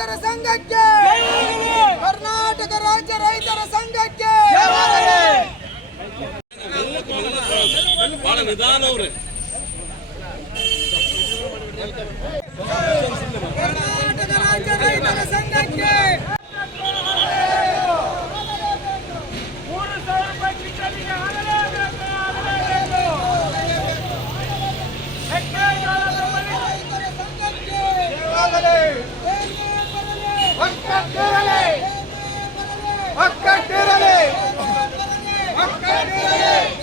ರೈತರ ಸಂಘಕ್ಕೆ ಕರ್ನಾಟಕ ರಾಜ್ಯ ರೈತರ ಸಂಘಕ್ಕೆ ಬಹಳ ನಿಧಾನ Thank you.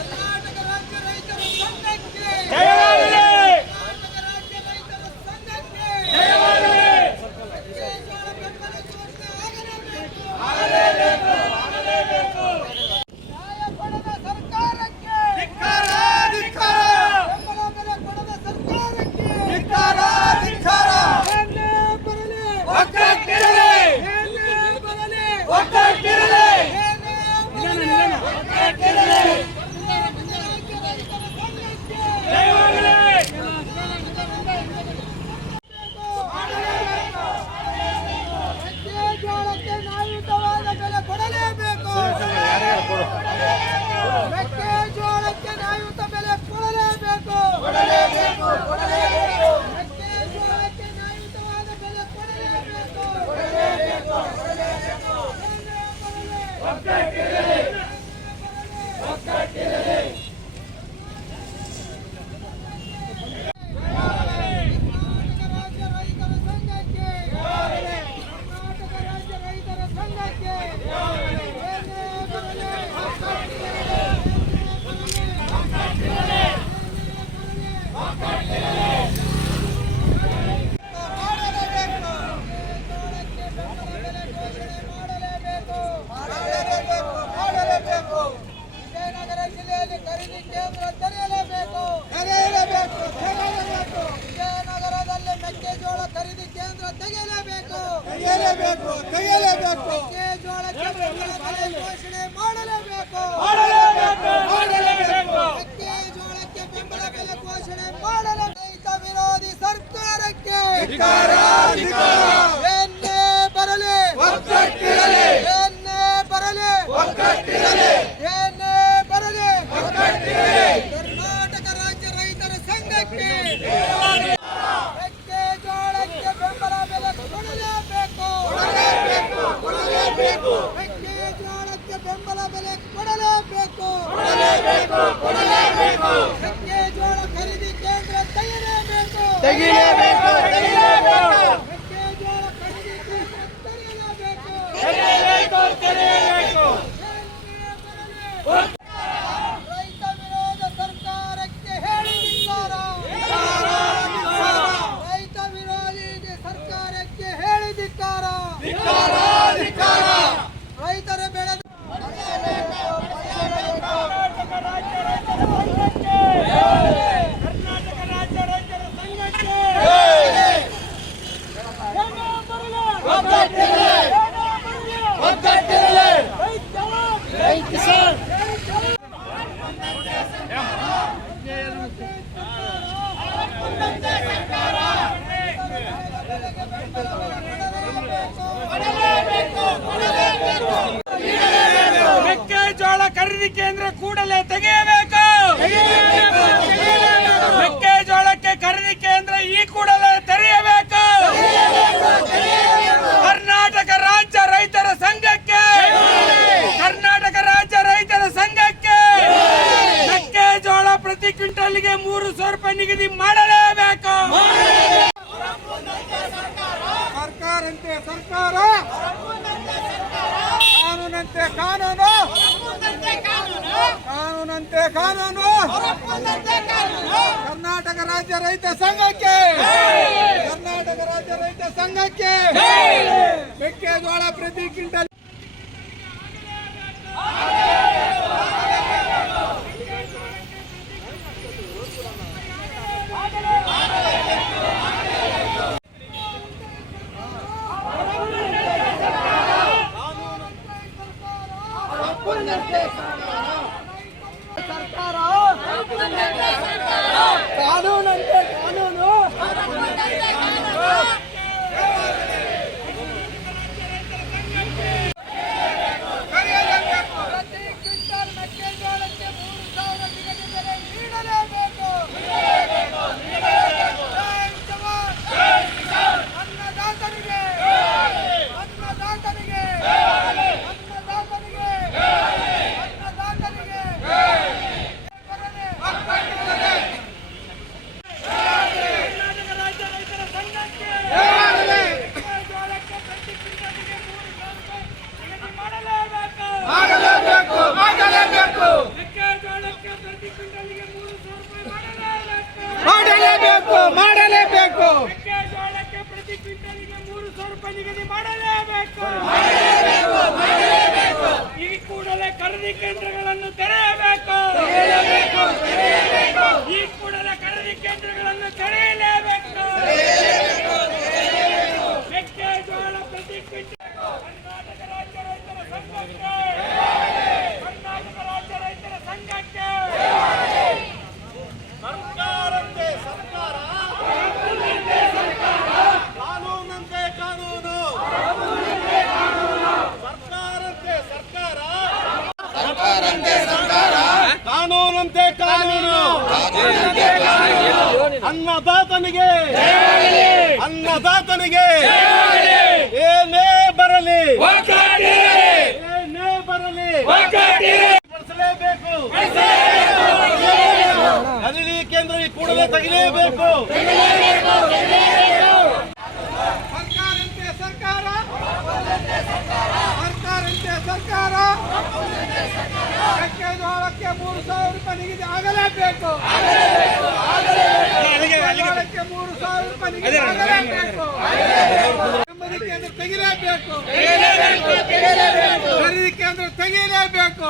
ಮೆಕ್ಕೆಜೋಳ ಖರೀದಿ ಕೇಂದ್ರ ಕೂಡಲೇ ತೆಗೆಯಬೇಕು. ಮೆಕ್ಕೆಜೋಳಕ್ಕೆ ಖರೀದಿ ಕೇಂದ್ರ ಈ ಕೂಡಲೇ ಸಾವಿರ ರೂಪಾಯಿ ನಿಗದಿ ಮಾಡಲೇಬೇಕು. ಸರ್ಕಾರಂತೆ ಸರ್ಕಾರ. ಕಾನೂನಂತೆ ಕಾನೂನು. ಕಾನೂನಂತೆ ಕಾನೂನು. ಕರ್ನಾಟಕ ರಾಜ್ಯ ರೈತ ಸಂಘಕ್ಕೆ. ಕರ್ನಾಟಕ ರಾಜ್ಯ ರೈತ ಸಂಘಕ್ಕೆ. ಮೆಕ್ಕೆಜೋಳ ಪ್ರತಿ ಕ್ವಿಂಟಲ್ ಮೆಕ್ಕೆಜೋಳಕ್ಕೆ ಪ್ರತಿ ಕ್ವಿಂಟಲ್ಗೆ ಮೂರು ಸಾವಿರ ರೂಪಾಯಿ ಮಾಡಲೇಬೇಕು. ಈ ಕೂಡಲೇ ಖರೀದಿ ಕೇಂದ್ರಗಳನ್ನು ತೆರೆಯಬೇಕು. ಈ ಕೂಡಲೇ ಖರೀದಿ ಕೇಂದ್ರಗಳನ್ನು ತೆರೆಯಲೇಬೇಕು. ಮೆಕ್ಕೆಜೋಳ ಪ್ರತಿ ಕ್ವಿಂಟಲ್ ಕರ್ನಾಟಕ ರಾಜ್ಯ ಕಾನೂನು. ಅನ್ನದಾತನಿಗೆ ಅನ್ನದಾತನಿಗೆ ಏನೇ ಬರಲಿ. ಏನೇ ಬರಲಿ. ಬಳಸಲೇಬೇಕು. ಖರೀದಿ ಕೇಂದ್ರ ಕೂಡಲೇ ತೆಗಿಲೇಬೇಕು. ಸರ್ಕಾರ. ಮೆಕ್ಕೆಜೋಳಕ್ಕೆ ಮೂರು ಸಾವಿರ ರೂಪಾಯಿ ನಿಗದಿ ಆಗಲೇಬೇಕು. ಮೆಕ್ಕೆಜೋಳಕ್ಕೆ ಮೂರು ಸಾವಿರ ರೂಪಾಯಿ ನಿಗದಿ ಆಗಲೇಬೇಕು. ಖರೀದಿ ಕೇಂದ್ರ ತೆಗಿಲೇಬೇಕು. ಖರೀದಿ ಕೇಂದ್ರ ತೆಗಿಲೇಬೇಕು.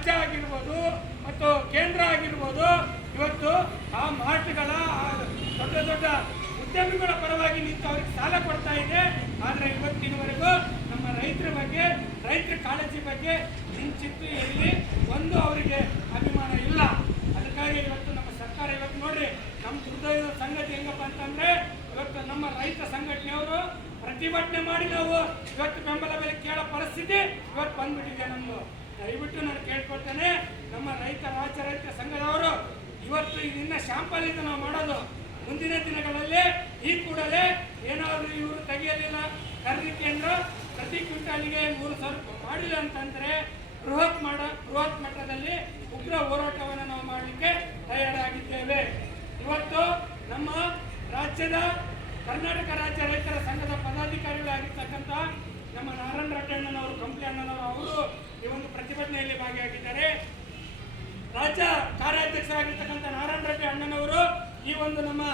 ರಾಜ್ಯ ಆಗಿರ್ಬೋದು ಮತ್ತು ಕೇಂದ್ರ ಆಗಿರ್ಬೋದು, ಇವತ್ತು ಆ ಮಾರ್ಟ್ಗಳ ದೊಡ್ಡ ದೊಡ್ಡ ಉದ್ಯಮಿಗಳ ಪರವಾಗಿ ನಿಂತು ಅವ್ರಿಗೆ ಸಾಲ ಕೊಡ್ತಾ ಇದೆ. ಆದರೆ ಇವತ್ತಿನವರೆಗೂ ನಮ್ಮ ರೈತರ ಬಗ್ಗೆ, ರೈತರ ಕಾಳಜಿ ಬಗ್ಗೆ ನಿಂಚಿತ್ತು ಇಲ್ಲಿ ಒಂದು ಅವರಿಗೆ ಅಭಿಮಾನ ಇಲ್ಲ. ಅದಕ್ಕಾಗಿ ಇವತ್ತು ನಮ್ಮ ಸರ್ಕಾರ ಇವತ್ತು ನೋಡ್ರಿ ನಮ್ಮ ಹೃದಯದ ಸಂಗತಿ ಹೆಂಗಪ್ಪ ಅಂತಂದ್ರೆ, ಇವತ್ತು ನಮ್ಮ ರೈತ ಸಂಘಟನೆಯವರು ಪ್ರತಿಭಟನೆ ಮಾಡಿ ನಾವು ಇವತ್ತು ಬೆಂಬಲ ಬೆಲೆ ಕೇಳೋ ಪರಿಸ್ಥಿತಿ ಇವತ್ತು ಬಂದ್ಬಿಟ್ಟಿದೆ ನಮ್ದು. ದಯವಿಟ್ಟು ನಾನು ಕೇಳ್ಕೊಳ್ತೇನೆ, ನಮ್ಮ ರೈತ ರಾಜ್ಯ ಸಂಘದವರು ಇವತ್ತು ಇದನ್ನ ಶಾಂಪಲ್ ನಾವು ಮಾಡೋದು. ಮುಂದಿನ ದಿನಗಳಲ್ಲಿ ಈ ಕೂಡಲೇ ಏನಾದರೂ ಇವರು ತೆಗೆಯಲಿಲ್ಲ, ಖರೀದಿ ಕೇಂದ್ರ ಪ್ರತಿ ಕ್ವಿಂಟಾಲಿಗೆ ಮೂರು ಸಾವಿರ ಮಾಡಿಲ್ಲ ಅಂತಂದ್ರೆ ಬೃಹತ್ ಮಾಡ, ಬೃಹತ್ ಮಟ್ಟದಲ್ಲಿ ಉಗ್ರ ಹೋರಾಟವನ್ನು ನಾವು ಮಾಡಲಿಕ್ಕೆ ತಯಾರಾಗಿದ್ದೇವೆ. ಇವತ್ತು ನಮ್ಮ ರಾಜ್ಯದ ಕರ್ನಾಟಕ ರಾಜ್ಯ ರೈತರ ಸಂಘದ ಪದಾಧಿಕಾರಿಗಳಾಗಿರ್ತಕ್ಕಂಥ ನಮ್ಮ ನಾರಾಯಣ ರೆಡ್ಡಿ ಅಣ್ಣನವರು, ಕಂಪ್ಲಿ ಅಣ್ಣನವರು, ಅವರು ಈ ಒಂದು ಪ್ರತಿಭಟನೆಯಲ್ಲಿ ಭಾಗಿಯಾಗಿದ್ದಾರೆ. ರಾಜ್ಯ ಕಾರ್ಯಾಧ್ಯಕ್ಷರಾಗಿರ್ತಕ್ಕಂಥ ನಾರಾಯಣ ರೆಡ್ಡಿ ಅಣ್ಣನವರು ಈ ಒಂದು ನಮ್ಮ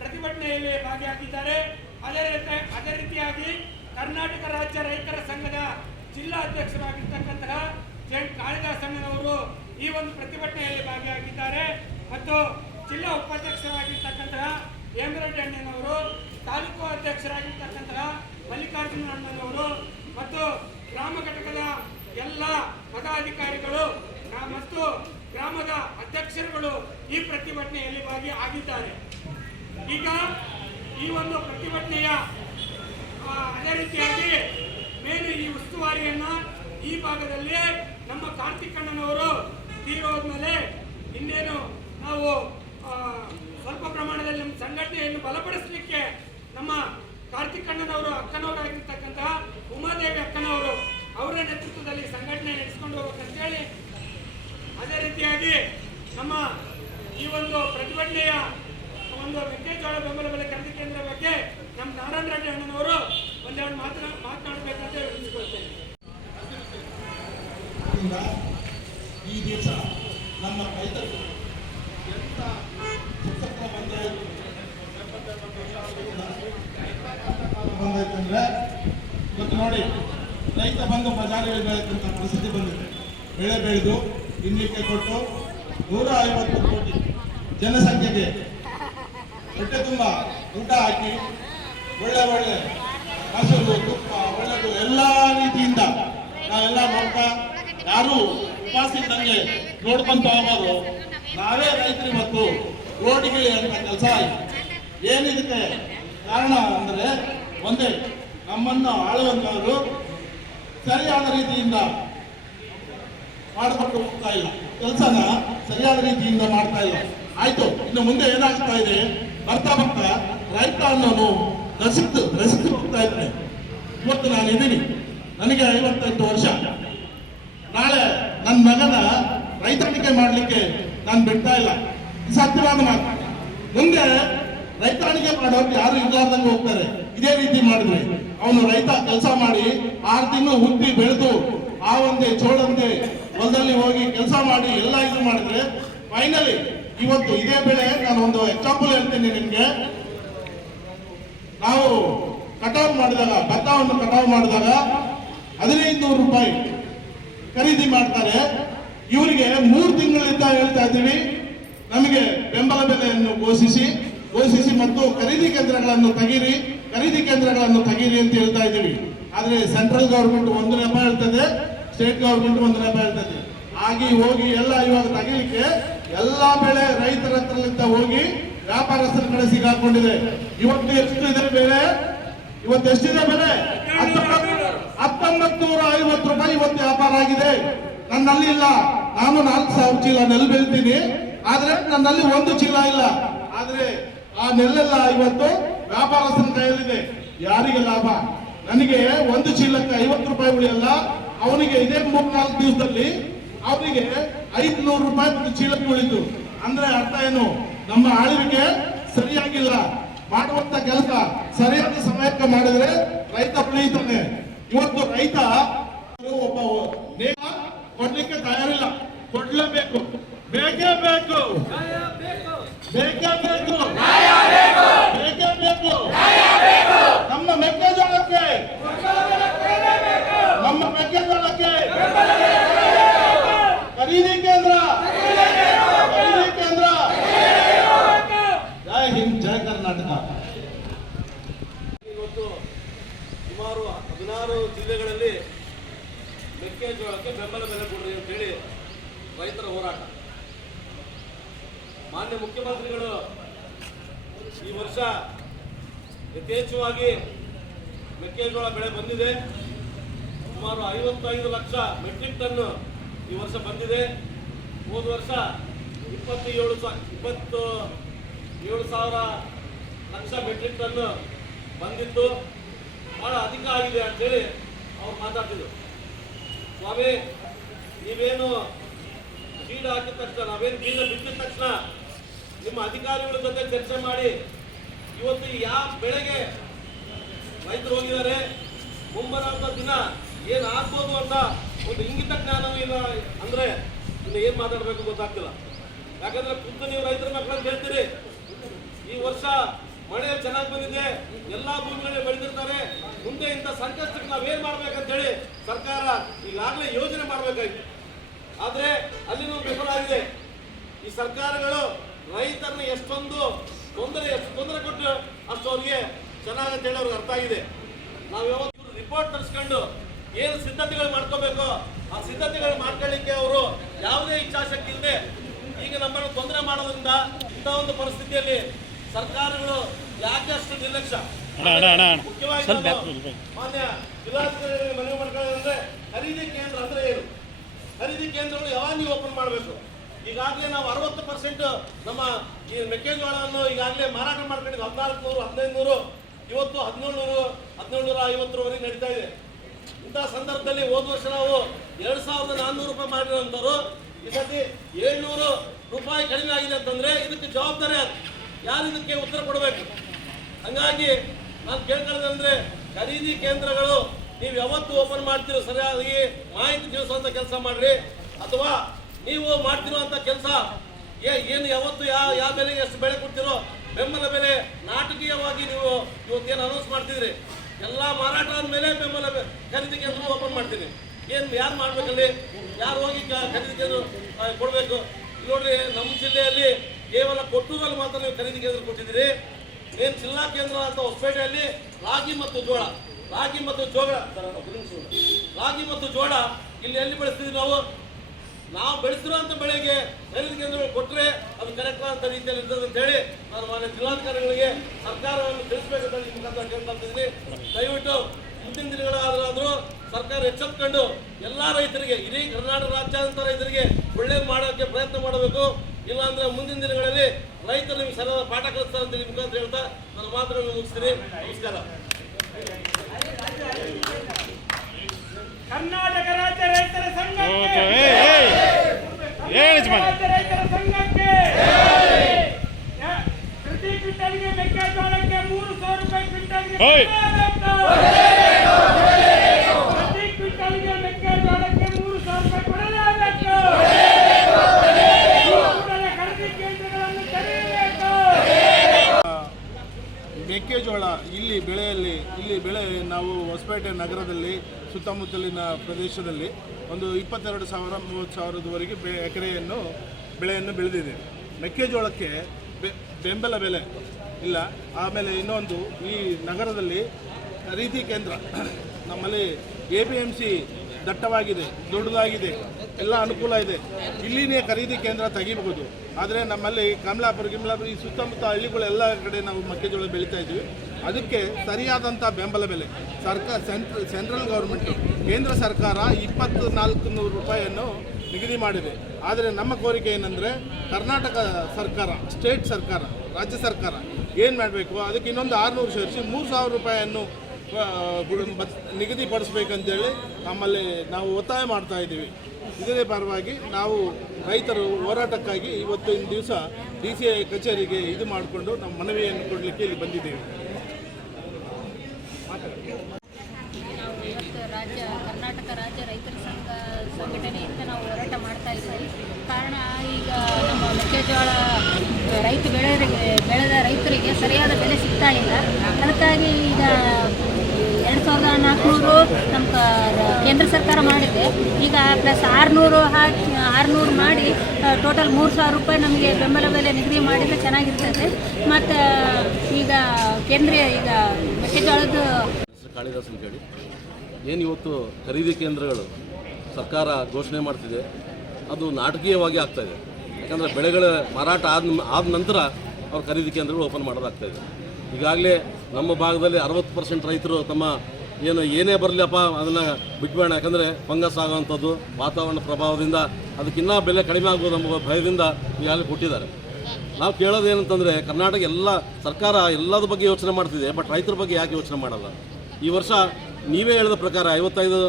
ಪ್ರತಿಭಟನೆಯಲ್ಲಿ ಭಾಗಿಯಾಗಿದ್ದಾರೆ. ಅದೇ ರೀತಿ, ಅದೇ ರೀತಿಯಾಗಿ ಕರ್ನಾಟಕ ರಾಜ್ಯ ರೈತರ ಸಂಘದ ಜಿಲ್ಲಾ ಅಧ್ಯಕ್ಷರಾಗಿರ್ತಕ್ಕಂತಹ ಜೆನ್ ಕಾಳಿದಾಸ್ ಅಣ್ಣನವರು ಈ ಒಂದು ಪ್ರತಿಭಟನೆಯಲ್ಲಿ ಭಾಗಿಯಾಗಿದ್ದಾರೆ. ಮತ್ತು ಜಿಲ್ಲಾ ಉಪಾಧ್ಯಕ್ಷರಾಗಿರ್ತಕ್ಕಂತಹ ಹೇಮರೆಡ್ಡಿ ಅಣ್ಣನವರು ತಾಲೂಕು ಅಧ್ಯಕ್ಷರಾಗಿರ್ತಕ್ಕಂತಹ ಮಲ್ಲಿಕಾರ್ಜುನ ಅಣ್ಣನವರು ಮತ್ತು ಗ್ರಾಮ ಘಟಕದ ಎಲ್ಲ ಪದಾಧಿಕಾರಿಗಳು ಮತ್ತು ಗ್ರಾಮದ ಅಧ್ಯಕ್ಷರುಗಳು ಈ ಪ್ರತಿಭಟನೆಯಲ್ಲಿ ಭಾಗಿ ಆಗಿದ್ದಾರೆ ಈಗ ಈ ಒಂದು ಪ್ರತಿಭಟನೆಯ ಅದೇ ರೀತಿಯಾಗಿ ಮೇನು ಈ ಉಸ್ತುವಾರಿಯನ್ನು ಈ ಭಾಗದಲ್ಲಿ ನಮ್ಮ ಕಾರ್ತಿಕಣ್ಣನವರು ತೀರೋದ್ಮೇಲೆ ಇನ್ನೇನು ನಾವು ಸ್ವಲ್ಪ ಪ್ರಮಾಣದಲ್ಲಿ ನಮ್ಮ ಸಂಘಟನೆಯನ್ನು ಬಲಪಡಿಸಲಿಕ್ಕೆ ನಮ್ಮ ಕಾರ್ತಿಕಣ್ಣನವರು ಅಕ್ಕನವರಾಗಿರ್ತಕ್ಕಂತಹ ಉಮಾದೇವಿ ಅಕ್ಕನವರು ಅವರ ನೇತೃತ್ವದಲ್ಲಿ ಸಂಘಟನೆ ನಡೆಸಿಕೊಂಡು ಹೋಗ್ಬೇಕಂತೇಳಿ ಅದೇ ರೀತಿಯಾಗಿ ನಮ್ಮ ಈ ಒಂದು ಪ್ರತಿಭಟನೆಯ ಒಂದು ಮೆಕ್ಕೆಜೋಳ ಬೆಂಬಲ ಬೆಲೆ ಖರೀದಿ ಕೇಂದ್ರ ಬಗ್ಗೆ ನಮ್ಮ ನಾರಾಯಣ ರೆಡ್ಡಿ ಅಣ್ಣನವರು ಒಂದೆರಡು ಮಾತ್ರ ಮಾತನಾಡಬೇಕಂತ ಆದ್ದರಿಂದ ಈ ದಿವಸ ನಮ್ಮ ರೈತರು ಎಂತ ಸುಖಕ ಬಂದಾಯಿತು ಬಂದಾಯ್ತಂದ್ರೆ ಇವತ್ತು ನೋಡಿ ರೈತ ಬಂದು ಬಜಾರಿಗೆ ಬೆಳೆದಂತ ಪರಿಸ್ಥಿತಿ ಬಂದಿದೆ ಬೆಳೆ ಬೆಳೆದು ತಿನ್ನಲಿಕ್ಕೆ ಕೊಟ್ಟು ನೂರ ಐವತ್ತು ಕೋಟಿ ಜನಸಂಖ್ಯೆಗೆ ಹೊಟ್ಟೆ ತುಂಬ ಊಟ ಹಾಕಿ ಒಳ್ಳೆ ಒಳ್ಳೆ ಹಸಿರು ತುಪ್ಪ ಒಳ್ಳೆದು ಎಲ್ಲ ರೀತಿಯಿಂದ ನಾವೆಲ್ಲ ನೋಡ್ತಾ ಯಾರು ಉಪವಾಸ ಇದ್ದಂಗೆ ನೋಡ್ಕೊಂತ ಹೋಗೋದು. ನಾವೇ ರೈತರು ಮತ್ತು ರೋಡಿಗೆ ಅಂತ ಕೆಲಸ ಆಯ್ತು ಏನಿದಕ್ಕೆ ಕಾರಣ ಅಂದರೆ ಒಂದೇ, ನಮ್ಮನ್ನು ಆಳುವಂತವರು ಸರಿಯಾದ ರೀತಿಯಿಂದ ಮಾಡಿಕೊಂಡು ಹೋಗ್ತಾ ಇಲ್ಲ. ಕೆಲಸನ ಸರಿಯಾದ ರೀತಿಯಿಂದ ಮಾಡ್ತಾ ಇಲ್ಲ. ಆಯ್ತು, ಇನ್ನು ಮುಂದೆ ಏನಾಗ್ತಾ ಇದೆ? ಬರ್ತಾ ಬರ್ತಾ ರೈತ ಅನ್ನೋನು ನಸಿಕ್ತು ನಸಿಕ್ತು ಹೋಗ್ತಾ ಇದ್ದೆ ಇವತ್ತು ನಾನು ಇದ್ದೀನಿ ನನಗೆ ಐವತ್ತೆಂಟು ವರ್ಷ. ನಾಳೆ ನನ್ನ ಮಗನ ರೈತಾಣಿಕೆ ಮಾಡಲಿಕ್ಕೆ ನಾನು ಬಿಡ್ತಾ ಇಲ್ಲ. ಸತ್ಯವಾದ ಮಾತು. ಮುಂದೆ ರೈತಾಣಿಕೆ ಮಾಡೋರು ಯಾರು ಇರ್ಲಾರ್ದಂಗೆ ಹೋಗ್ತಾರೆ. ಇದೇ ರೀತಿ ಮಾಡಿದ್ರೆ ಅವನು ರೈತ ಕೆಲಸ ಮಾಡಿ ಆರು ತಿಂಗಳು ಹುಟ್ಟಿ ಬೆಳೆದು ಆ ಒಂದೇ, ಚೋಳಂತೆ ಹೊಲದಲ್ಲಿ ಹೋಗಿ ಕೆಲಸ ಮಾಡಿ ಎಲ್ಲ ಇದು ಮಾಡಿದ್ರೆ ಫೈನಲಿ ಇವತ್ತು ಇದೇ ಬೆಳೆ ನಾನು ಒಂದು ಎಕ್ಸಾಂಪಲ್ ಹೇಳ್ತೀನಿ ನಿಮ್ಗೆ. ನಾವು ಕಟಾವು ಮಾಡಿದಾಗ, ಭತ್ತವನ್ನು ಕಟಾವು ಮಾಡಿದಾಗ ಹದಿನೈದು ನೂರು ರೂಪಾಯಿ ಖರೀದಿ ಮಾಡ್ತಾರೆ. ಇವರಿಗೆ ಮೂರು ತಿಂಗಳಿಂದ ಹೇಳ್ತಾ ಇದ್ದೀವಿ, ನಮಗೆ ಬೆಂಬಲ ಬೆಲೆಯನ್ನು ಘೋಷಿಸಿ ಘೋಷಿಸಿ ಮತ್ತು ಖರೀದಿ ಕೇಂದ್ರಗಳನ್ನು ತೆಗೀರಿ, ಖರೀದಿ ಕೇಂದ್ರಗಳನ್ನು ತೆಗೀರಿ ಅಂತ ಹೇಳ್ತಾ ಇದ್ದೀವಿ. ಆದರೆ ಸೆಂಟ್ರಲ್ ಗೌರ್ಮೆಂಟ್ ಒಂದು ನೆಪ ಹೇಳ್ತದೆ ಸ್ಟೇಟ್ ಗವರ್ಮೆಂಟ್ ಒಂದು ನೆಪ ಹೇಳ್ತದೆ ಆಗಿ ಹೋಗಿ ಎಲ್ಲ ಇವಾಗ ತಗಿಲಿಕ್ಕೆ ಎಲ್ಲಾ ಬೆಳೆ ರೈತರ ಹತ್ರಲಿಂದ ಹೋಗಿ ವ್ಯಾಪಾರಸ್ಥರ ಕಡೆ ಸಿಗಾಕೊಂಡಿದೆ. ಇವತ್ತು ಎಷ್ಟು ಇದೆ ಬೆಲೆ? ಇವತ್ತು ಎಷ್ಟಿದೆ ಬೆಲೆ? ಹತ್ತೊಂಬತ್ತು ನೂರ ಐವತ್ತು ರೂಪಾಯಿ ಇವತ್ತು ವ್ಯಾಪಾರ ಆಗಿದೆ. ನನ್ನಲ್ಲಿ ಇಲ್ಲ. ನಾನು ನಾಲ್ಕು ಸಾವಿರ ಚೀಲ ನೆಲ್ ಬೆಳಿತೀನಿ. ಆದ್ರೆ ನನ್ನಲ್ಲಿ ಒಂದು ಚೀಲ ಇಲ್ಲ. ಆದ್ರೆ ಆ ನೆಲ್ಲೆಲ್ಲ ಇವತ್ತು ವ್ಯಾಪಾರಸ್ಥರ ಕೈಯಲ್ಲಿದೆ. ಯಾರಿಗೆ ಲಾಭ? ನನಗೆ ಒಂದು ಚೀಲಕ್ಕೆ ಐವತ್ತು ರೂಪಾಯಿ ಉಳಿಯಲ್ಲ. ಅವನಿಗೆ ಇದೇ ಮೂರ್ನಾಲ್ಕು ದಿವಸದಲ್ಲಿ ಅವರಿಗೆ ಐದ್ನೂರು ರೂಪಾಯಿ ಚೀಲಕ್ಕೆ ಉಳಿತು. ಅಂದ್ರೆ ಅರ್ಥ ಏನು? ನಮ್ಮ ಆಳ್ವಿಕೆ ಸರಿಯಾಗಿಲ್ಲ. ಮಾಡುವಂತ ಕೆಲಸ ಸರಿಯಾದ ಸಮಯಕ್ಕೆ ಮಾಡಿದ್ರೆ ರೈತ ಬೆಳೆಯುತ್ತಾನೆ ಇವತ್ತು ರೈತ ಒಬ್ಬ ನೇಮ ಕೊಡ್ಲಿಕ್ಕೆ ತಯಾರಿಲ್ಲ. ಕೊಡ್ಲೇಬೇಕು. ಬೇಕೇ ಬೇಕು. ಬೇಕೇ ಬೇಕು. ಬೇಕೇ ಬೇಕು. ನಮ್ಮ ಮೆಕ್ಕೆಜೋಳಕ್ಕೆ. ನಮ್ಮ ಮೆಕ್ಕೆಜೋಳಕ್ಕೆ ಖರೀದಿ ಕೇಂದ್ರ ಖರೀದಿ ಕೇಂದ್ರ. ಜೈ ಹಿಂದ್ ಜಯ ಕರ್ನಾಟಕ. ಇವತ್ತು ಸುಮಾರು ಹದಿನಾರು ಜಿಲ್ಲೆಗಳಲ್ಲಿ ಮೆಕ್ಕೆಜೋಳಕ್ಕೆ ಬೆಂಬಲ ಬೆಲೆ ಕೊಡ್ರಿ ಅಂತೇಳಿ ರೈತರ ಹೋರಾಟ. ಮಾನ್ಯ ಮುಖ್ಯಮಂತ್ರಿಗಳು, ಈ ವರ್ಷ ಯಥೇಚ್ಛವಾಗಿ ಮೆಕ್ಕೆಜೋಳ ಬೆಳೆ ಬಂದಿದೆ. ಐವತ್ತೈದು ಲಕ್ಷ ಮೆಟ್ರಿಕ್ ಟನ್ ಈ ವರ್ಷ ಬಂದಿದೆ. ಹೋದ ವರ್ಷ ಇಪ್ಪತ್ತೇಳು ಸಾ ಇಪ್ಪತ್ತು ಏಳು ಸಾವಿರ ಲಕ್ಷ ಮೆಟ್ರಿಕ್ ಟನ್ ಬಂದಿತ್ತು. ಬಹಳ ಅಧಿಕ ಆಗಿದೆ ಅಂತೇಳಿ ಅವ್ರು ಮಾತಾಡ್ತಿದ್ರು. ಸ್ವಾಮಿ, ನೀವೇನು ಬೀಡ ಹಾಕಿದ ತಕ್ಷಣ, ನಾವೇನು ಬೀಡ ಬಿಟ್ಟಿದ ತಕ್ಷಣ ನಿಮ್ಮ ಅಧಿಕಾರಿಗಳ ಜೊತೆ ಚರ್ಚೆ ಮಾಡಿ ಇವತ್ತು ಯಾವ ಬೆಳೆಗೆ ರೈತರು ಹೋಗಿದ್ದಾರೆ? ಮುಂಬರುವಂಥ ದಿನ ಏನ್ ಆಗ್ಬೋದು ಅಂತ ಒಂದು ಇಂಗಿತ ಜ್ಞಾನವೂ ಇಲ್ಲ. ಅಂದ್ರೆ ಇನ್ನು ಏನು ಮಾತಾಡಬೇಕು ಗೊತ್ತಾಗ್ತಿಲ್ಲ. ಯಾಕಂದ್ರೆ ಖುದ್ದು ನೀವು ರೈತರ ಮಕ್ಕಳನ್ನ ಹೇಳ್ತೀರಿ, ಈ ವರ್ಷ ಮಳೆ ಚೆನ್ನಾಗಿ ಬಂದಿದೆ, ಎಲ್ಲಾ ಭೂಮಿಗಳಲ್ಲಿ ಬೆಳೆದಿರ್ತಾರೆ, ಮುಂದೆ ಇಂಥ ಸಂಕಷ್ಟಕ್ಕೆ ನಾವೇನ್ ಮಾಡ್ಬೇಕಂತ ಹೇಳಿ ಸರ್ಕಾರ ಈಗಾಗಲೇ ಯೋಜನೆ ಮಾಡಬೇಕಾಗಿತ್ತು ಆದ್ರೆ ಅಲ್ಲಿನೂ ವಿಫಲ ಆಗಿದೆ. ಈ ಸರ್ಕಾರಗಳು ರೈತರನ್ನ ಎಷ್ಟೊಂದು ತೊಂದರೆ, ಎಷ್ಟು ತೊಂದರೆ ಕೊಟ್ಟು ಅಷ್ಟು ಅವ್ರಿಗೆ ಚೆನ್ನಾಗಂತ ಅವ್ರಿಗೆ ಅರ್ಥ ಆಗಿದೆ. ನಾವು ಯಾವತ್ತೂ ರಿಪೋರ್ಟ್ ತರಿಸ್ಕೊಂಡು ಏನು ಸಿದ್ಧತೆಗಳು ಮಾಡ್ಕೋಬೇಕು ಆ ಸಿದ್ಧತೆಗಳು ಮಾಡ್ಕೊಳ್ಳಿಕ್ಕೆ ಅವರು ಯಾವುದೇ ಇಚ್ಛಾಶಕ್ತಿ ಇಲ್ಲದೆ ಈಗ ನಮ್ಮನ್ನು ತೊಂದರೆ ಮಾಡೋದ್ರಿಂದ ಇಂಥ ಒಂದು ಪರಿಸ್ಥಿತಿಯಲ್ಲಿ ಸರ್ಕಾರಗಳು ಯಾಕೆ ಅಷ್ಟು ನಿರ್ಲಕ್ಷ್ಯ ಮುಖ್ಯವಾಗಿ ಮಾನ್ಯ ಜಿಲ್ಲಾಧಿಕಾರಿಗಳಿಗೆ ಮನವಿ ಮಾಡ್ಕೊಳ್ಳೋದಂದ್ರೆ ಖರೀದಿ ಕೇಂದ್ರ ಅಂದ್ರೆ ಏನು? ಖರೀದಿ ಕೇಂದ್ರಗಳು ಯಾವಾಗ ನೀವು ಓಪನ್ ಮಾಡಬೇಕು? ಈಗಾಗಲೇ ನಾವು ಅರವತ್ತು ಪರ್ಸೆಂಟ್ ನಮ್ಮ ಈ ಮೆಕ್ಕೆಜೋಳವನ್ನು ಈಗಾಗಲೇ ಮಾರಾಟ ಮಾಡ್ಕೊಂಡಿದ್ದು ಹದಿನಾಲ್ಕು ನೂರು ಹದಿನೈದು ನೂರು ಇವತ್ತು ಹದಿನೇಳು ನೂರು ಹದಿನೇಳು ನೂರ ಐವತ್ತರವರೆಗೆ ನಡೀತಾ ಇದೆ. ಇಂಥ ಸಂದರ್ಭದಲ್ಲಿ ಹೋದ ವರ್ಷ ನಾವು ಎರಡು ಸಾವಿರದ ನಾನ್ನೂರು ರೂಪಾಯಿ ಮಾಡಿರೋಂಥವ್ರು ಈ ಸತಿ ಏಳ್ನೂರು ರೂಪಾಯಿ ಕಡಿಮೆ ಆಗಿದೆ ಅಂತಂದ್ರೆ ಇದಕ್ಕೆ ಜವಾಬ್ದಾರಿ ಯಾರು? ಯಾರು ಇದಕ್ಕೆ ಉತ್ತರ ಕೊಡಬೇಕು? ಹಂಗಾಗಿ ನಾನು ಕೇಳ್ಕೊಳ್ಳೋದಂದ್ರೆ ಖರೀದಿ ಕೇಂದ್ರಗಳು ನೀವು ಯಾವತ್ತು ಓಪನ್ ಮಾಡ್ತೀರೋ ಸರಿಯಾಗಿ ಮಾಹಿತಿ ತಿಳಿಸುವಂತ ಕೆಲಸ ಮಾಡ್ರಿ. ಅಥವಾ ನೀವು ಮಾಡ್ತಿರುವಂತ ಕೆಲಸ ಏನು ಯಾವತ್ತು ಯಾವ ಯಾವ ಬೆಲೆಗೆ ಎಷ್ಟು ಬೆಲೆ ಕೊಡ್ತಿರೋ, ಬೆಂಬಲ ಬೆಲೆ ನಾಟಕೀಯವಾಗಿ ನೀವು ಇವತ್ತೇನು ಅನೌನ್ಸ್ ಮಾಡ್ತಿದ್ರಿ? ಎಲ್ಲ ಮಾರಾಟ ಆದ್ಮೇಲೆ ಬೆಂಬಲ ಖರೀದಿ ಕೇಂದ್ರ ಓಪನ್ ಮಾಡ್ತೀನಿ. ಏನು ಯಾರು ಮಾಡ್ಬೇಕಲ್ಲಿ? ಯಾರು ಹೋಗಿ ಖರೀದಿ ಕೇಂದ್ರ ಕೊಡಬೇಕು? ನೋಡ್ರಿ ನಮ್ಮ ಜಿಲ್ಲೆಯಲ್ಲಿ ಕೇವಲ ಕೊಟ್ಟೂರಲ್ಲಿ ಮಾತ್ರ ನೀವು ಖರೀದಿ ಕೇಂದ್ರ ಕೊಟ್ಟಿದ್ದೀರಿ ಏನು ಜಿಲ್ಲಾ ಕೇಂದ್ರ ಅಂತ ಹೊಸಪೇಟೆಯಲ್ಲಿ ರಾಗಿ ಮತ್ತು ಜೋಳ, ರಾಗಿ ಮತ್ತು ಜೋಳ ರಾಗಿ ಮತ್ತು ಜೋಳ ಇಲ್ಲಿ ಎಲ್ಲಿ ಬೆಳೆಸ್ತಿದ್ವಿ ನಾವು? ನಾವು ಬೆಳೆಸಿರುವಂತ ಬೆಳೆಗೆ ಖರೀದಿ ಕೇಂದ್ರಗಳು ಕೊಟ್ಟರೆ ಅದು ಕರೆಕ್ಟ್ ಅಂತ ರೀತಿಯಲ್ಲಿ ಇರ್ತದೆ ಅಂತ ಹೇಳಿ ನಾನು ಮಾನ್ಯ ಜಿಲ್ಲಾಧಿಕಾರಿಗಳಿಗೆ ಸರ್ಕಾರವನ್ನು ತಿಳಿಸಬೇಕಂತ ಮುಖಾಂತರ ಕೇಳ್ಕೊಂತಿದ್ದೀನಿ ದಯವಿಟ್ಟು ಮುಂದಿನ ದಿನಗಳಾದ್ರೂ ಸರ್ಕಾರ ಎಚ್ಚೆತ್ಕೊಂಡು ಎಲ್ಲ ರೈತರಿಗೆ ಇಡೀ ಕರ್ನಾಟಕ ರಾಜ್ಯಾದ್ಯಂತ ರೈತರಿಗೆ ಒಳ್ಳೆ ಮಾಡೋಕ್ಕೆ ಪ್ರಯತ್ನ ಮಾಡಬೇಕು. ಇಲ್ಲಾಂದ್ರೆ ಮುಂದಿನ ದಿನಗಳಲ್ಲಿ ರೈತರು ನಿಮ್ಗೆ ಸರಿಯಾದ ಪಾಠ ಕಲಿಸ್ತಾರೆ ಅಂತ ನಿಮ್ಗೆ ಮುಖಾಂತರ ಹೇಳ್ತಾ ನನ್ನ ಮಾತುಗಳನ್ನು ಮುಗಿಸ್ತೀನಿ. ನಮಸ್ಕಾರ. ಕರ್ನಾಟಕ ರಾಜ್ಯ ರೈತರ ಸಂಘಕ್ಕೆ! ಹೇಳಿ ಮೆಕ್ಕೆಜೋಳ ಇಲ್ಲಿ ಬೆಳೆಯಲ್ಲಿ, ಇಲ್ಲಿ ಬೆಳೆ ನಾವು ಹೊಸಪೇಟೆ ನಗರದಲ್ಲಿ, ಸುತ್ತಮುತ್ತಲಿನ ಪ್ರದೇಶದಲ್ಲಿ ಒಂದು ಇಪ್ಪತ್ತೆರಡು ಸಾವಿರ, ಮೂವತ್ತು ಸಾವಿರದವರೆಗೆ ಬೆ ಎಕರೆಯನ್ನು, ಬೆಳೆಯನ್ನು ಬೆಳೆದಿದೆ ಮೆಕ್ಕೆಜೋಳಕ್ಕೆ ಬೆಂಬಲ ಬೆಲೆ. ಇಲ್ಲ. ಆಮೇಲೆ ಇನ್ನೊಂದು, ಈ ನಗರದಲ್ಲಿ ರೀತಿ ಕೇಂದ್ರ, ನಮ್ಮಲ್ಲಿ ಎ ಪಿ ಎಂ ಸಿ ದಟ್ಟವಾಗಿದೆ, ದೊಡ್ಡದಾಗಿದೆ, ಎಲ್ಲ ಅನುಕೂಲ ಇದೆ. ಇಲ್ಲಿನೇ ಖರೀದಿ ಕೇಂದ್ರ ತೆಗಿಬಹುದು. ಆದರೆ ನಮ್ಮಲ್ಲಿ ಕಮಲಾಪುರ, ಗಿಮ್ಲಾಪುರ, ಈ ಸುತ್ತಮುತ್ತ ಹಳ್ಳಿಗಳೆಲ್ಲ ಕಡೆ ನಾವು ಮೆಕ್ಕೆಜೋಳ ಬೆಳೀತಾ ಇದ್ದೀವಿ. ಅದಕ್ಕೆ ಸರಿಯಾದಂಥ ಬೆಂಬಲ ಬೆಲೆ. ಸರ್ಕಾರ ಸೆಂಟ್ರ ಸೆಂಟ್ರಲ್ ಗೌರ್ಮೆಂಟು, ಕೇಂದ್ರ ಸರ್ಕಾರ ಇಪ್ಪತ್ತು ನಾಲ್ಕು ನೂರು ರೂಪಾಯಿಯನ್ನು ನಿಗದಿ ಮಾಡಿದೆ. ಆದರೆ ನಮ್ಮ ಕೋರಿಕೆ ಏನಂದರೆ, ಕರ್ನಾಟಕ ಸರ್ಕಾರ, ಸ್ಟೇಟ್ ಸರ್ಕಾರ, ರಾಜ್ಯ ಸರ್ಕಾರ ಏನು ಮಾಡಬೇಕು? ಅದಕ್ಕೆ ಇನ್ನೊಂದು ಆರುನೂರು ಸೇರಿಸಿ ಮೂರು ಸಾವಿರ ರೂಪಾಯಿಯನ್ನು ನಿಗದಿಪಡಿಸ್ಬೇಕಂತೇಳಿ ನಮ್ಮಲ್ಲಿ ನಾವು ಒತ್ತಾಯ ಮಾಡ್ತಾ ಇದ್ದೀವಿ. ಇದರ ಪರವಾಗಿ ನಾವು ರೈತರು ಹೋರಾಟಕ್ಕಾಗಿ ಇವತ್ತಿನ ದಿವಸ ಡಿ ಸಿ ಐ ಕಚೇರಿಗೆ ಇದು ಮಾಡಿಕೊಂಡು ನಮ್ಮ ಮನವಿಯನ್ನು ಕೊಡಲಿಕ್ಕೆ ಇಲ್ಲಿ ಬಂದಿದ್ದೇವೆ. ರಾಜ್ಯ, ಕರ್ನಾಟಕ ರಾಜ್ಯ ರೈತರ ಸಂಘ, ಸಂಘಟನೆಯಿಂದ ನಾವು ಹೋರಾಟ ಮಾಡ್ತಾ ಇದ್ದೀವಿ. ಕಾರಣ ಈಗ ನಮ್ಮ ಮೆಕ್ಕೆಜೋಳ ರೈತ ಬೆಳೆಯರಿಗೆ ಬೆಳೆದ ರೈತರಿಗೆ ಸರಿಯಾದ ಬೆಲೆ ಸಿಗ್ತಾ ಇಲ್ಲ. ಅದಕ್ಕಾಗಿ ಈಗ ಎರಡು ಸಾವಿರದ ನಾಲ್ಕುನೂರು ನಮ್ಮ ಕೇಂದ್ರ ಸರ್ಕಾರ ಮಾಡಿದೆ. ಈಗ ಪ್ಲಸ್ ಆರುನೂರು ಹಾಕಿ, ಆರುನೂರು ಮಾಡಿ ಟೋಟಲ್ ಮೂರು ಸಾವಿರ ರೂಪಾಯಿ ನಮಗೆ ಬೆಂಬಲ ಬೆಲೆ ನಿಗದಿ ಮಾಡಿದರೆ ಚೆನ್ನಾಗಿರ್ತದೆ. ಮತ್ತು ಈಗ ಕೇಂದ್ರೀಯ, ಈಗ ಮೆಕ್ಕೆಜೋಳದ್ದು ಹೆಸರು ಕಾಳಿದಾಸ್ ಅಂತ ಹೇಳಿ. ಏನು ಇವತ್ತು ಖರೀದಿ ಕೇಂದ್ರಗಳು ಸರ್ಕಾರ ಘೋಷಣೆ ಮಾಡ್ತಿದೆ, ಅದು ನಾಟಕೀಯವಾಗಿ ಆಗ್ತಾ ಇದೆ. ಯಾಕಂದರೆ ಬೆಳೆಗಳ ಮಾರಾಟ ಆದ ಆದ ನಂತರ ಅವ್ರ ಖರೀದಿ ಕೇಂದ್ರಗಳು ಓಪನ್ ಮಾಡೋದಾಗ್ತಾ ಇದೆ. ಈಗಾಗಲೇ ನಮ್ಮ ಭಾಗದಲ್ಲಿ ಅರವತ್ತು ಪರ್ಸೆಂಟ್ ರೈತರು ತಮ್ಮ ಏನು ಏನೇ ಬರಲಿಪ್ಪ ಅದನ್ನು ಬಿಟ್ಬೇಡ ಯಾಕಂದರೆ ಫಂಗಸ್ ಆಗೋವಂಥದ್ದು, ವಾತಾವರಣ ಪ್ರಭಾವದಿಂದ ಅದಕ್ಕಿನ್ನ ಬೆಲೆ ಕಡಿಮೆ ಆಗ್ಬೋದು ನಮ್ಮ ಭಯದಿಂದ ಈಗಾಗಲೇ ಕೊಟ್ಟಿದ್ದಾರೆ. ನಾವು ಕೇಳೋದು ಏನಂತಂದರೆ ಕರ್ನಾಟಕ ಎಲ್ಲ ಸರ್ಕಾರ ಎಲ್ಲದ ಬಗ್ಗೆ ಯೋಚನೆ ಮಾಡ್ತಿದೆ, ಬಟ್ ರೈತರ ಬಗ್ಗೆ ಯಾಕೆ ಯೋಚನೆ ಮಾಡಲ್ಲ? ಈ ವರ್ಷ ನೀವೇ ಹೇಳಿದ ಪ್ರಕಾರ ಐವತ್ತೈದು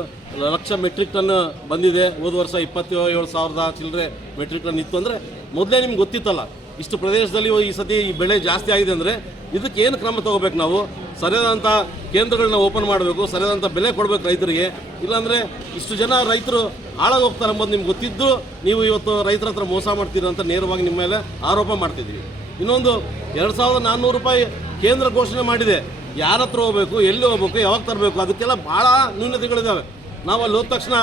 ಲಕ್ಷ ಮೆಟ್ರಿಕ್ ಟನ್ ಬಂದಿದೆ, ಹೋದ ವರ್ಷ ಇಪ್ಪತ್ತೇಳು ಸಾವಿರದ ಚಿಲ್ಲರೆ ಮೆಟ್ರಿಕ್ ಟನ್ ಇತ್ತು ಅಂದರೆ ಮೊದಲೇ ನಿಮ್ಗೆ ಗೊತ್ತಿತ್ತಲ್ಲ. ಇಷ್ಟು ಪ್ರದೇಶದಲ್ಲಿ ಈ ಸತಿ ಈ ಬೆಳೆ ಜಾಸ್ತಿ ಆಗಿದೆ ಅಂದರೆ ಇದಕ್ಕೆ ಏನು ಕ್ರಮ ತಗೋಬೇಕು ನಾವು? ಸರಿಯಾದಂಥ ಕೇಂದ್ರಗಳನ್ನ ಓಪನ್ ಮಾಡಬೇಕು ಸರಿಯಾದಂಥ ಬೆಲೆ ಕೊಡಬೇಕು ರೈತರಿಗೆ. ಇಲ್ಲಾಂದರೆ ಇಷ್ಟು ಜನ ರೈತರು ಹಾಳಾಗಿ ಹೋಗ್ತಾರೆ ಅಂಬೋದು ನಿಮ್ಗೆ ಗೊತ್ತಿದ್ದು, ನೀವು ಇವತ್ತು ರೈತರ ಹತ್ರ ಮೋಸ ಮಾಡ್ತೀರ ಅಂತ ನೇರವಾಗಿ ನಿಮ್ಮ ಮೇಲೆ ಆರೋಪ ಮಾಡ್ತಿದ್ದೀವಿ. ಇನ್ನೊಂದು, ಎರಡು ಸಾವಿರದ ನಾನ್ನೂರು ರೂಪಾಯಿ ಕೇಂದ್ರ ಘೋಷಣೆ ಮಾಡಿದೆ. ಯಾರ ಹತ್ರ ಹೋಗ್ಬೇಕು, ಎಲ್ಲಿ ಹೋಗ್ಬೇಕು, ಯಾವಾಗ ತರಬೇಕು, ಅದಕ್ಕೆಲ್ಲ ಭಾಳ ನ್ಯೂನತೆಗಳಿದ್ದಾವೆ ನಾವು ಅಲ್ಲಿ ಹೋದ ತಕ್ಷಣ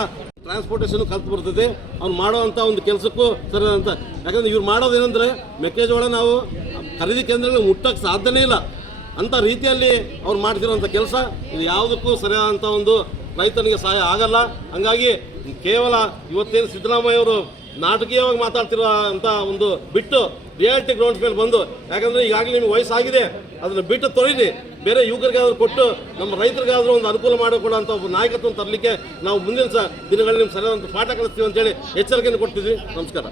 ಟ್ರಾನ್ಸ್ಪೋರ್ಟೇಷನ್ ಕಲ್ತು ಬರ್ತದೆ. ಅವ್ರು ಮಾಡೋವಂಥ ಒಂದು ಕೆಲಸಕ್ಕೂ ಸರಿಯಾದಂಥ ಯಾಕಂದ್ರೆ ಇವ್ರು ಮಾಡೋದೇನೆಂದರೆ ಮೆಕ್ಕೆಜೋಳ ನಾವು ಖರೀದಿ ಕೇಂದ್ರಗಳು ಮುಟ್ಟಕ್ಕೆ ಸಾಧ್ಯನೇ ಇಲ್ಲ. ಅಂಥ ರೀತಿಯಲ್ಲಿ ಅವ್ರು ಮಾಡ್ತಿರೋಂಥ ಕೆಲಸ ಇದು ಯಾವುದಕ್ಕೂ ಸರಿಯಾದಂಥ ಒಂದು ರೈತನಿಗೆ ಸಹಾಯ ಆಗಲ್ಲ. ಹಂಗಾಗಿ ಕೇವಲ ಇವತ್ತೇನು ಸಿದ್ದರಾಮಯ್ಯ ಅವರು ನಾಟಕೀಯವಾಗಿ ಮಾತಾಡ್ತಿರೋ ಅಂತ ಒಂದು ಬಿಟ್ಟು ರಿಯಾಲಿಟಿ ಗ್ರೌಂಡ್ಸ್ ಮೇಲೆ ಬಂದು, ಯಾಕಂದ್ರೆ ಈಗಾಗಲೇ ನಿಮ್ಗೆ ವಯಸ್ಸಾಗಿದೆ. ಅದನ್ನು ಬಿಟ್ಟು ತೊರೀರಿ ಬೇರೆ ಯುವಕರಿಗಾದ್ರೂ ಕೊಟ್ಟು ನಮ್ಮ ರೈತರಿಗಾದ್ರೂ ಒಂದು ಅನುಕೂಲ ಮಾಡಿಕೊಡುವಂಥ ಒಬ್ಬ ನಾಯಕತ್ವ ತರಲಿಕ್ಕೆ ನಾವು ಮುಂದಿನ ಸಹ ದಿನಗಳಲ್ಲಿ ನಿಮ್ಮ ಸರಿಯಾದಂಥ ಪಾಠ ಕಲಿಸ್ತೀವಿ ಅಂತೇಳಿ ಎಚ್ಚರಿಕೆಯನ್ನು ಕೊಡ್ತಿದ್ವಿ. ನಮಸ್ಕಾರ.